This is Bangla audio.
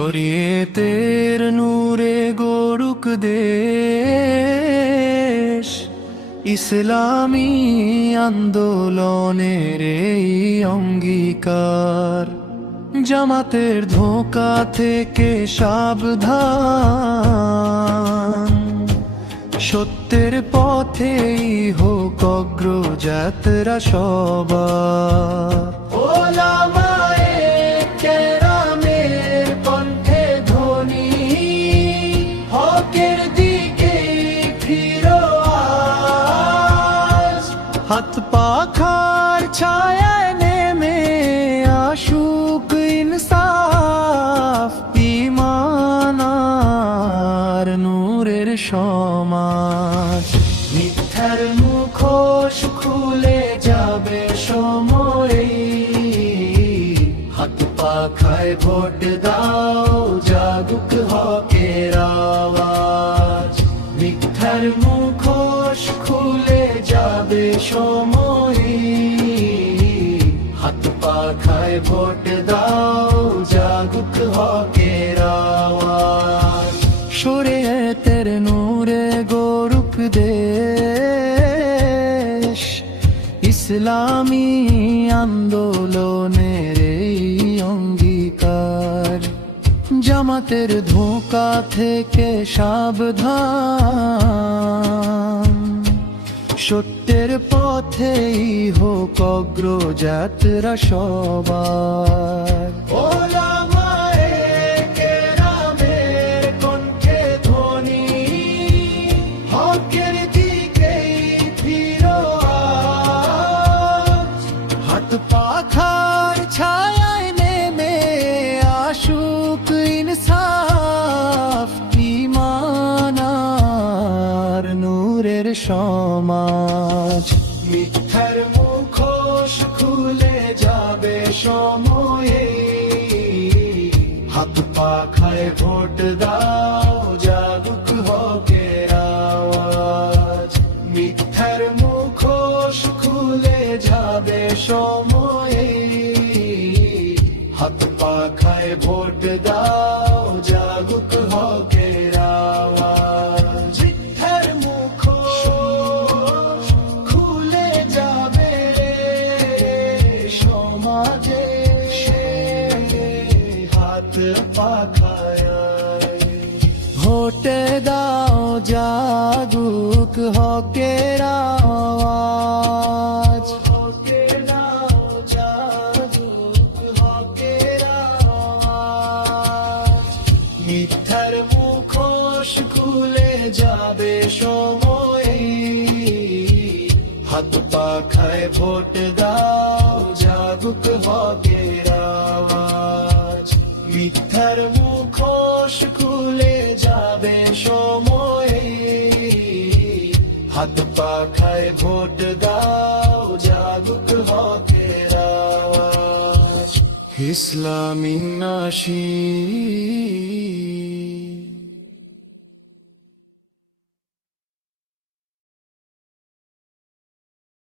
শরীয়তের নূরে গড়ুক দেশ, ইসলামী আন্দোলনের এই অঙ্গীকার। জামাতের ধোঁকা থেকে সাবধান, সত্যের পথেই হোক অগ্রযাত্রা সবার। হাত পাখার ছায়ায় নেমে আসুক ইনসাফ, ঈমান আর নূরের সমাজ। মিথ্যার মুখোশ খুলে যাবে সময়ে, হাত পাখায় ভোট দাও, জাগুক হকের আওয়াজ। মিথ্যার মুখোশ খুলে যাবে সময়ে, হাত পাখায় ভোট দাও, জাগুক হকের আওয়াজ। শরীয়তের নূরে গড়ুক দেশ, ইসলামী আন্দোলনের এই অঙ্গীকার। জামাতের ধোঁকা থেকে সাবধান, সত্যের পথেই হোক অগ্রযাত্রা সবার। হাত পাখার ছায়ায় নেমে আসুক ইনসাফ, ঈমান আর নূরের সমাজ। মিথ্যার মুখোশ খুলে যাবে সময়ে, হাত পাখায় ভোট দাও, জাগুক হকের আওয়াজ। মিথ্যার মুখোশ খুলে যাবে সময়ে, হাত পাখায় ভোট দাও, জাগুক হকের আওয়াজ। মিথ্যার মুখোশ খুলে যাবে সমাজে, হাত পাখায় ভোট দাও, জাগুক হকের আওয়াজ। মিথ্যার মুখোশ খুলে যাবে সময়ে, হাত পাখায় ভোট দাও, জাগুক হকের আওয়াজ। মিথ্যার মুখোশ খুলে যাবে সময়ে, হাত পাখায় ভোট দাও, জাগুক হকের আওয়াজ। ইসলামী নাশিদ।